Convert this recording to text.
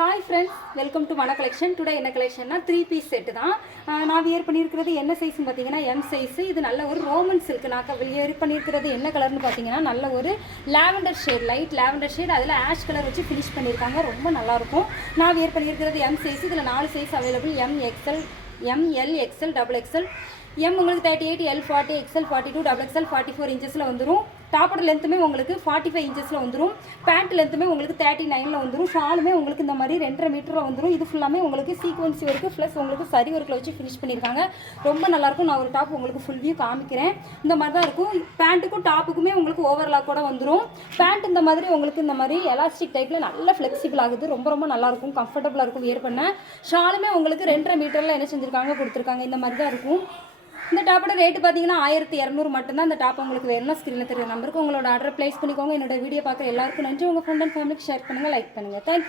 Hi friends, welcome to மன collection. Today என்ன கலெக்ஷன்னா 3 piece set தான். நான் வியர் பண்ணியிருக்கிறது என்ன சைஸ்ன்னு பார்த்தீங்கன்னா எம் சைஸு. இது நல்ல ஒரு ரோமன் சில்க். நான் வியர் பண்ணியிருக்கிறது என்ன கலர்னு பார்த்தீங்கன்னா நல்ல ஒரு lavender shade, light lavender shade. அதில் ஆஷ் கலர் வச்சு ஃபினிஷ் பண்ணியிருக்காங்க. ரொம்ப நல்லாயிருக்கும். நான் வியர் பண்ணியிருக்கிறது எம் சைஸ். இதில் 4 size available. M XL, ML, XL, double XL. M உங்களுக்கு 38, எல் 40, எக்ஸ்எல் 42, டபுள் எக்ஸ்எல் 44 இன்ச்சஸில் வந்துடும். டாப்போட லென்த்துமே உங்களுக்கு 45 இன்ச்சஸில் வந்துடும். பேண்ட் லென்த்துமே உங்களுக்கு 39ல் வந்துடும். ஷாலுமே உங்களுக்கு இந்த மாதிரி 2.5 மீட்டரில் வந்துடும். இது ஃபுல்லாமே உங்களுக்கு சீக்வன்சி ஒர்க்கு ப்ளஸ் உங்களுக்கு சரி ஒர்க்கில் வச்சு ஃபினிஷ் பண்ணியிருக்காங்க. ரொம்ப நல்லாயிருக்கும். நான் ஒரு டாப் உங்களுக்கு ஃபுல் வியூ காமிக்கிறேன். இந்த மாதிரி தான் இருக்கும். பேண்ட்டுக்கும் டாப்புக்குமே உங்களுக்கு ஓவர்லாக் கூட வந்துடும். பேண்ட் இந்த மாதிரி உங்களுக்கு இந்த மாதிரி எலாஸ்டிக் டைப்பில் நல்லா ஃப்ளெக்சிபிள் ஆகுது. ரொம்ப ரொம்ப நல்லாயிருக்கும், கம்ஃபர்டபுளாக இருக்கும் வியர் பண்ண. ஷாலுமே உங்களுக்கு 2.5 மீட்டரில் என்ன செஞ்சுருக்காங்க, கொடுத்துருக்காங்க. இந்த மாதிரி தான் இருக்கும். இந்த டாப்போட ரேட்டு பார்த்தீங்கன்னா 1200 மட்டும்தான். இந்த டாப் உங்களுக்கு வேணும்னா ஸ்க்ரீனில் தெரியும் நம்பருக்கு உங்களோட ஆர்டர் ப்ளேஸ் பண்ணிக்கோங்க. என்னோட வீடியோ பார்க்குற எல்லாருக்கும் நன்றி. உங்கள் ஃப்ரெண்ட் அண்ட் ஃபேமிலிக்கு ஷேர் பண்ணுங்கள், லைக் பண்ணுங்கள். தேங்க்யூ.